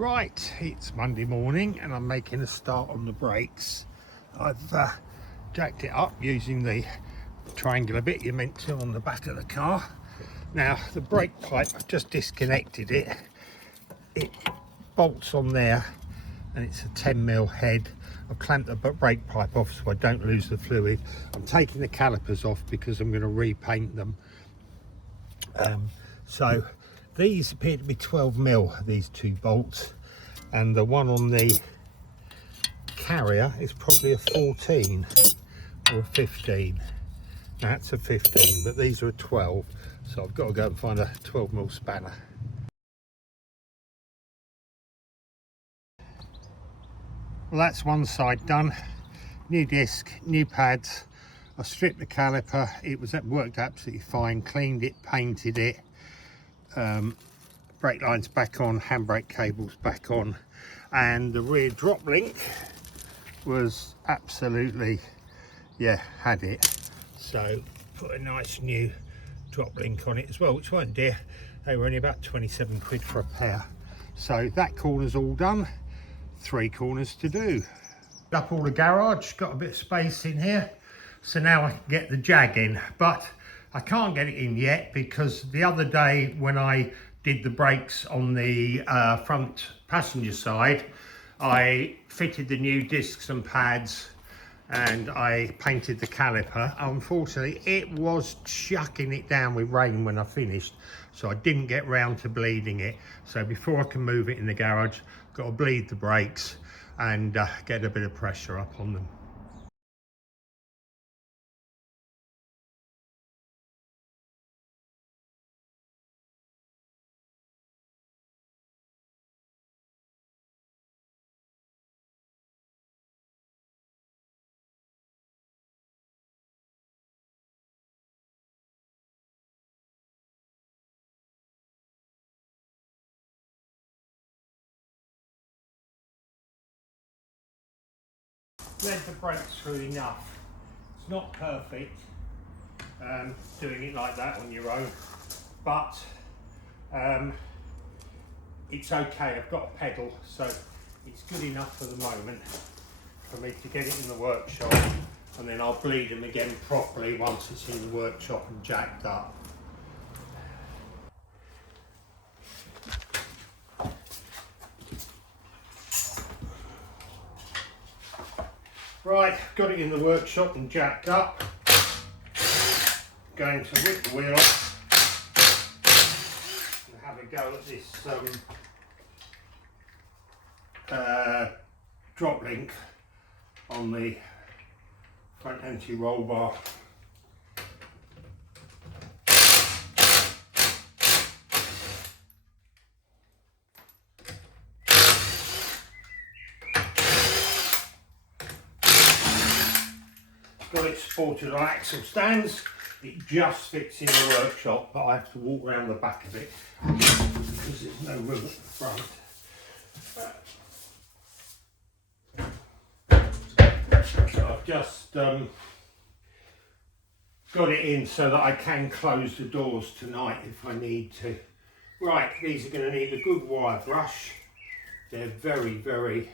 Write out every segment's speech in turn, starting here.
Right, it's Monday morning and I'm making a start on the brakes. I've jacked it up using the triangular bit you're meant to on the back of the car. Now the brake pipe, I've just disconnected it. It bolts on there and it's a 10mm head. I've clamped the brake pipe off so I don't lose the fluid. I'm taking the calipers off because I'm going to repaint them. So these appear to be 12mm, these two bolts, and the one on the carrier is probably a 14 or a 15. That's a 15, but these are a 12, so I've got to go and find a 12mm spanner. Well, that's one side done. New disc, new pads. I stripped the caliper. It worked absolutely fine. Cleaned it, painted it. Brake lines back on, handbrake cables back on, and the rear drop link was absolutely, yeah, had it. So put a nice new drop link on it as well, which weren't dear. They were only about 27 quid for a pair. So that corner's all done. 3 corners to do. Up all the garage, got a bit of space in here, so now I can get the Jag in, but I can't get it in yet because the other day when I did the brakes on the front passenger side, I fitted the new discs and pads and I painted the caliper. Unfortunately, it was chucking it down with rain when I finished, so I didn't get round to bleeding it. So before I can move it in the garage, got to bleed the brakes and get a bit of pressure up on them. Led the brakes through enough. It's not perfect doing it like that on your own, but it's okay. I've got a pedal, so it's good enough for the moment for me to get it in the workshop, and then I'll bleed them again properly once it's in the workshop and jacked up. Right, got it in the workshop and jacked up. Going to rip the wheel off and have a go at this drop link on the front anti-roll bar. Got it supported on axle stands. It just fits in the workshop, but I have to walk around the back of it because there's no room at the front. So I've just got it in so that I can close the doors tonight if I need to. Right, these are going to need a good wire brush. They're very, very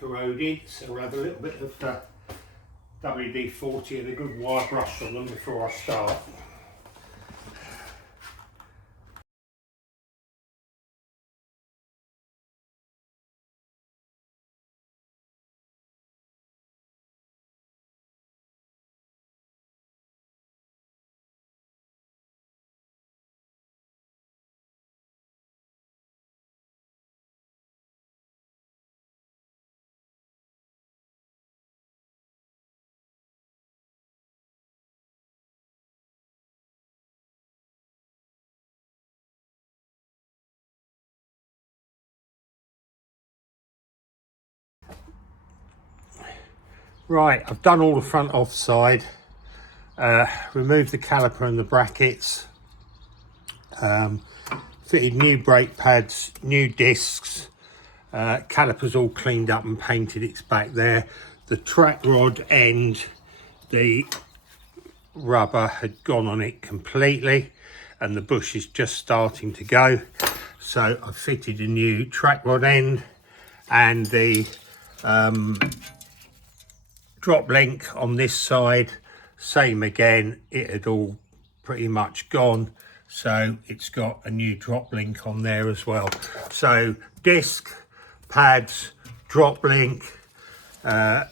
corroded, so we'll have a little bit of WD-40 and a good wire brush on them before I start. Right, I've done all the front offside, removed the caliper and the brackets, fitted new brake pads, new discs, calipers all cleaned up and painted, it's back there. The track rod end, the rubber had gone on it completely and the bush is just starting to go. So I fitted a new track rod end, and the drop link on this side, same again, it had all pretty much gone, so it's got a new drop link on there as well. So disc, pads, drop link, track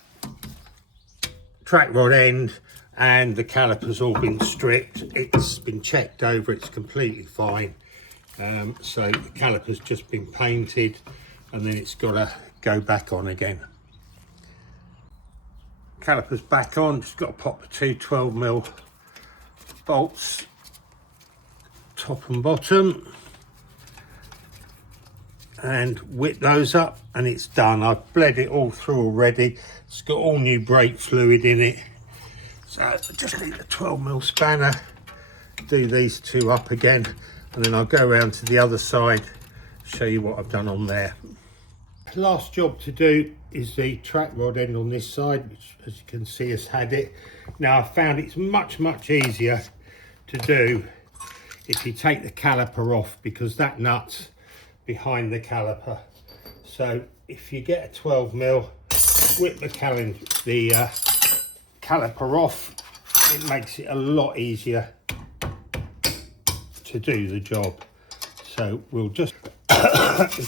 rod end, and the caliper's all been stripped. It's been checked over, it's completely fine. So the caliper's just been painted, and then it's got to go back on again. Caliper's back on, just got to pop the two 12mm bolts, top and bottom, and whip those up, and it's done. I've bled it all through already. It's got all new brake fluid in it. So I just need a 12mm spanner, do these two up again, and then I'll go around to the other side, show you what I've done on there. Last job to do is the track rod end on this side, which, as you can see, has had it. Now I found it's much easier to do if you take the caliper off, because that nut's behind the caliper. So if you get a 12mm, whip the caliper off, it makes it a lot easier to do the job. So we'll just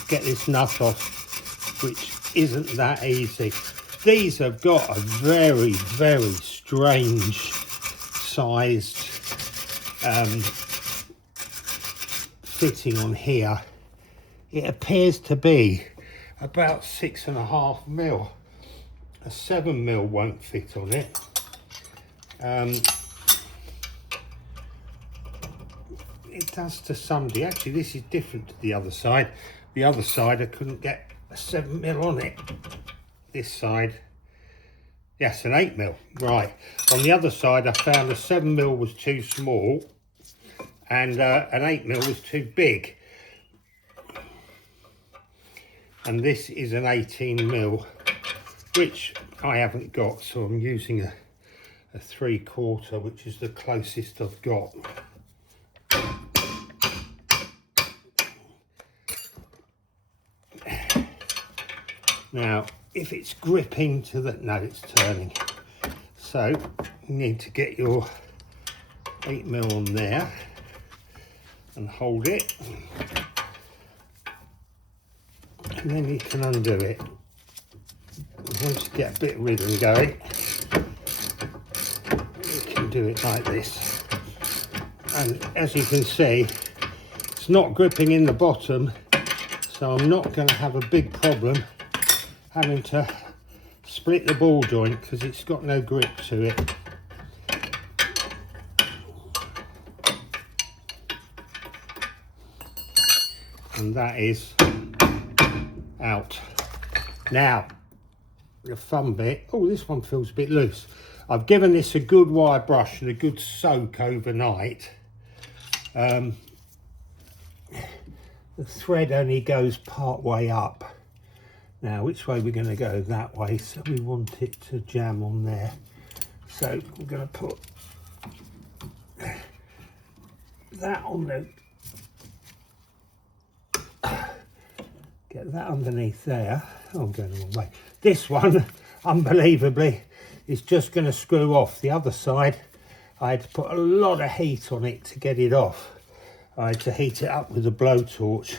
get this nut off, which isn't that easy. These have got a very strange sized fitting on here. It appears to be about 6.5mm. A 7mm won't fit on it. It does to somebody. Actually, this is different to the other side. The other side I couldn't get a 7mm on it. This side, yes, an 8mm. Right. On the other side, I found a 7mm was too small, and an 8mm was too big. And this is an 18mm, which I haven't got, so I'm using a 3/4, which is the closest I've got. Now, if it's gripping to the, no, it's turning. So you need to get your 8mm on there and hold it, and then you can undo it. Once you get a bit of rhythm going, you can do it like this. And as you can see, it's not gripping in the bottom, so I'm not going to have a big problem having to split the ball joint, because it's got no grip to it. And that is out. Now, the fun bit, oh, this one feels a bit loose. I've given this a good wire brush and a good soak overnight. The thread only goes part way up. Now, which way we're going to go? That way, so we want it to jam on there. So we're going to put that on the, get that underneath there. Oh, I'm going the wrong way. This one, unbelievably, is just going to screw off. The other side, I had to put a lot of heat on it to get it off. I had to heat it up with a blowtorch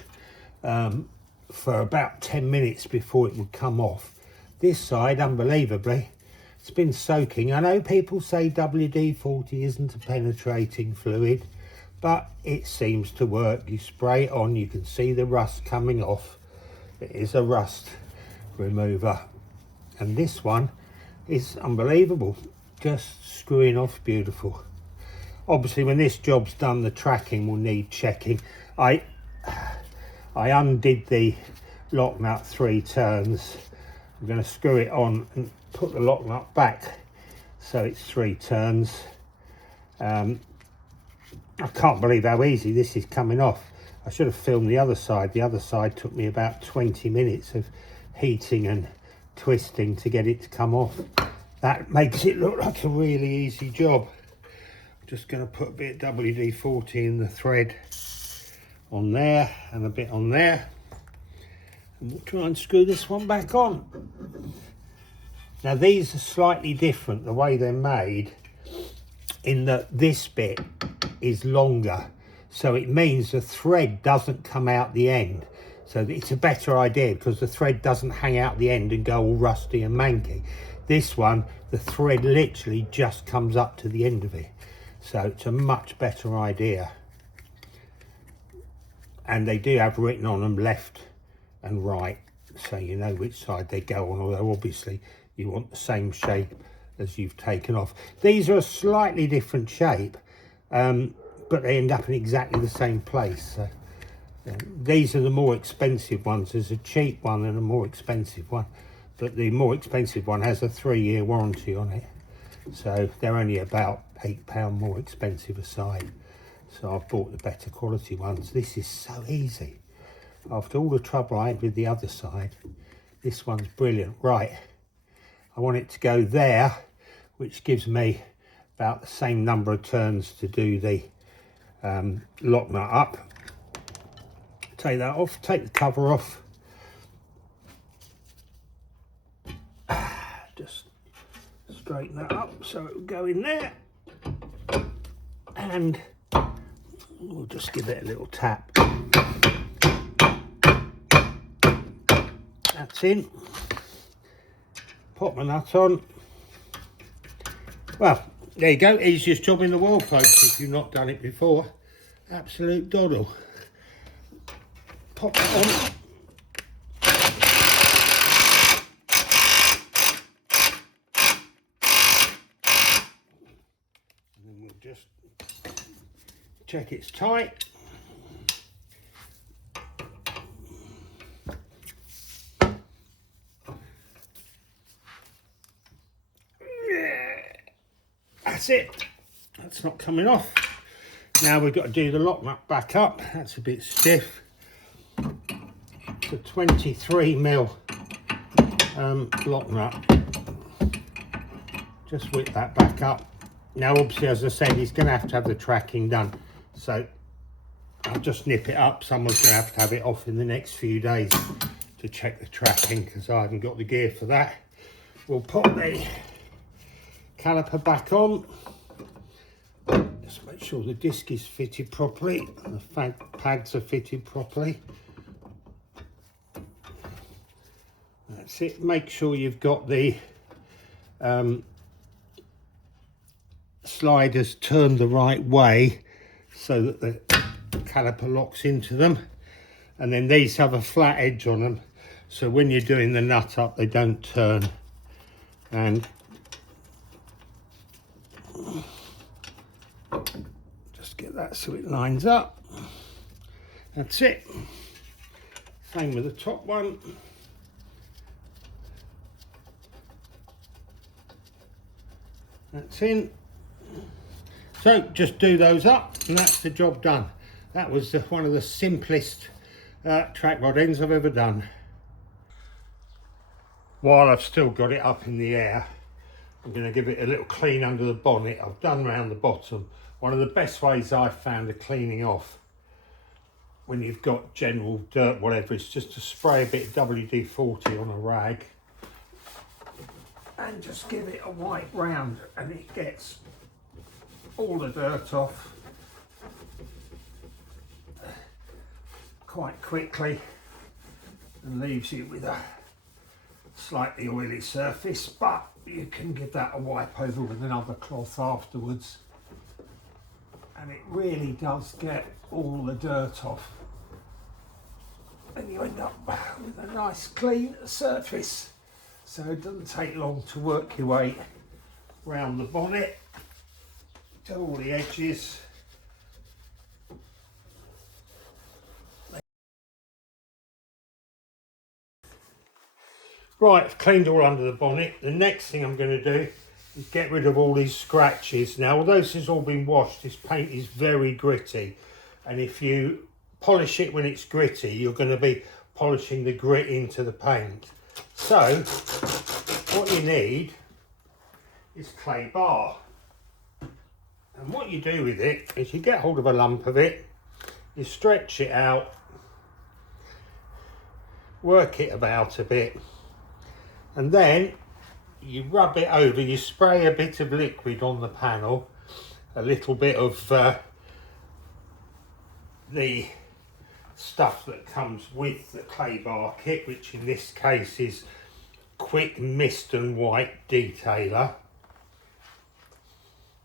for about 10 minutes before it would come off. This side, unbelievably, it's been soaking. I know people say WD-40 isn't a penetrating fluid, but it seems to work. You spray it on, you can see the rust coming off. It is a rust remover. And this one is unbelievable, just screwing off beautiful. Obviously, when this job's done, the tracking will need checking. I undid the lock nut 3 turns. I'm going to screw it on and put the lock nut back so it's 3 turns. I can't believe how easy this is coming off. I should have filmed the other side. The other side took me about 20 minutes of heating and twisting to get it to come off. That makes it look like a really easy job. I'm just going to put a bit of WD-40 in the thread on there and a bit on there. And we'll try and screw this one back on. Now these are slightly different the way they're made, in that this bit is longer, so it means the thread doesn't come out the end. So it's a better idea because the thread doesn't hang out the end and go all rusty and manky. This one, the thread literally just comes up to the end of it. So it's a much better idea. And they do have written on them left and right, so you know which side they go on, although obviously you want the same shape as you've taken off. These are a slightly different shape, but they end up in exactly the same place. So, these are the more expensive ones. There's a cheap one and a more expensive one, but the more expensive one has a 3-year warranty on it. So they're only about £8 more expensive a side. So I've bought the better quality ones. This is so easy. After all the trouble I had with the other side, this one's brilliant. Right, I want it to go there, which gives me about the same number of turns to do the lock nut up. Take that off, take the cover off. Just straighten that up so it will go in there. And we'll just give it a little tap. That's in. Pop my nut on. Well, there you go. Easiest job in the world, folks, if you've not done it before. Absolute doddle. Pop it on. And then we'll just check it's tight. That's it. That's not coming off. Now we've got to do the lock nut back up. That's a bit stiff. It's a 23mm lock nut. Just whip that back up. Now obviously, as I said, he's going to have the tracking done. So I'll just nip it up. Someone's going to have it off in the next few days to check the tracking, because I haven't got the gear for that. We'll pop the caliper back on. Just make sure the disc is fitted properly and the pads are fitted properly. That's it. Make sure you've got the sliders turned the right way so that the caliper locks into them. And then these have a flat edge on them, so when you're doing the nut up they don't turn. And just get that so it lines up. That's it. Same with the top one. That's in. So just do those up and that's the job done. That was one of the simplest track rod ends I've ever done. While I've still got it up in the air, I'm going to give it a little clean under the bonnet. I've done round the bottom. One of the best ways I've found of cleaning off when you've got general dirt, whatever, is just to spray a bit of WD-40 on a rag and just give it a wipe round, and it gets all the dirt off quite quickly and leaves you with a slightly oily surface, but you can give that a wipe over with another cloth afterwards, and it really does get all the dirt off, and you end up with a nice clean surface. So it doesn't take long to work your way round the bonnet to all the edges. Right, I've cleaned all under the bonnet. The next thing I'm going to do is get rid of all these scratches. Now, although this has all been washed, this paint is very gritty, and if you polish it when it's gritty, you're going to be polishing the grit into the paint. So what you need is clay bar, and what you do with it is you get hold of a lump of it you stretch it out, work it about a bit, and then you rub it over. You spray a bit of liquid on the panel, a little bit of the stuff that comes with the clay bar kit, which in this case is Quick Mist and White Detailer,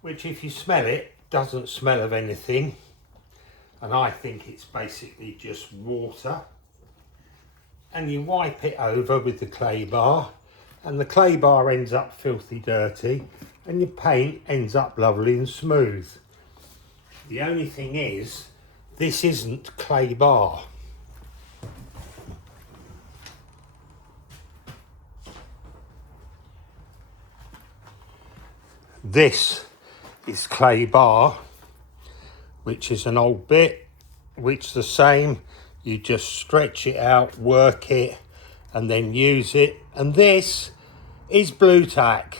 which if you smell it doesn't smell of anything, and I think it's basically just water. And you wipe it over with the clay bar, and the clay bar ends up filthy dirty and your paint ends up lovely and smooth. The only thing is, this isn't clay bar. This is clay bar, which is an old bit, which the same, you just stretch it out, work it, and then use it. And this is blue tack,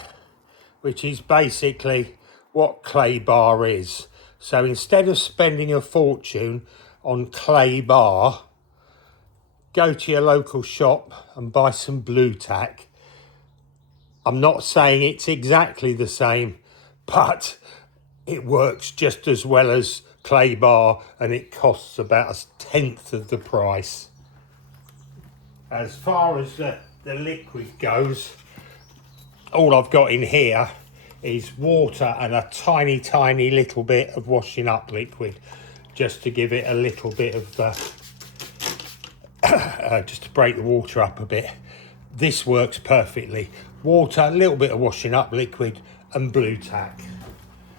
which is basically what clay bar is. So instead of spending a fortune on clay bar, go to your local shop and buy some blue tack. I'm not saying it's exactly the same, but it works just as well as clay bar, and it costs about 1/10 of the price. As far as the liquid goes, all I've got in here is water and a tiny little bit of washing up liquid, just to give it a little bit of just to break the water up a bit. This works perfectly. Water, a little bit of washing up liquid, and blue tack.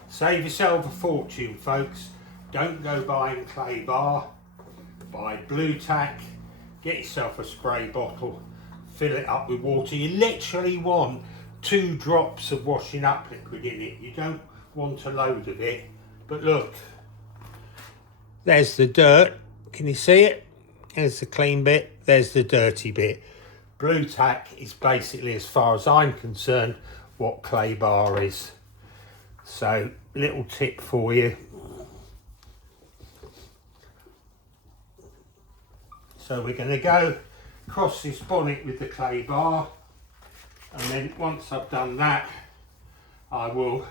Save yourself a fortune, folks. Don't go buying clay bar, buy blue tack, get yourself a spray bottle, fill it up with water. You literally want 2 drops of washing up liquid in it. You don't want a load of it. But look, there's the dirt. Can you see it? There's the clean bit, there's the dirty bit. Blue tack is basically, as far as I'm concerned, what clay bar is. So, little tip for you. So we're going to go across this bonnet with the clay bar, and then once I've done that, I will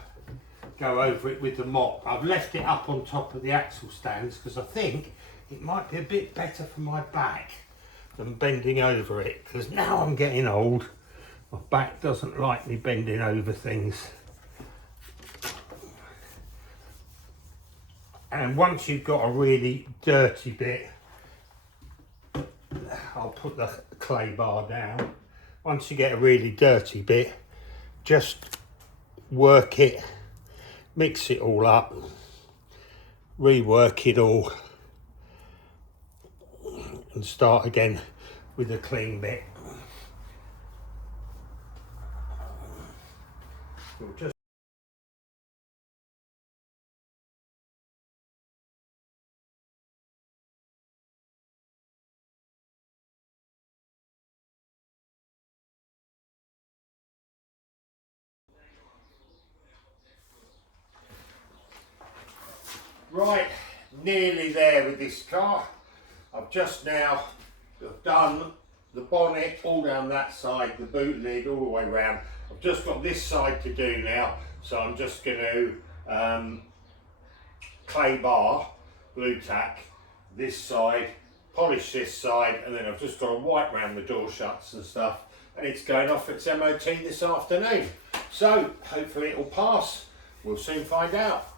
go over it with the mop. I've left it up on top of the axle stands because I think it might be a bit better for my back than bending over it, because now I'm getting old, my back doesn't like me bending over things. And once you've got a really dirty bit, I'll put the clay bar down. Once you get a really dirty bit, just work it, mix it all up, rework it all, and start again with a clean bit. We'll just right, nearly there with this car. I've just now done the bonnet all down that side, the boot lid all the way around. I've just got this side to do now, so I'm just going to clay bar, blue tack this side, polish this side, and then I've just got to wipe round the door shuts and stuff, and it's going off its MOT this afternoon. So hopefully it'll pass. We'll soon find out.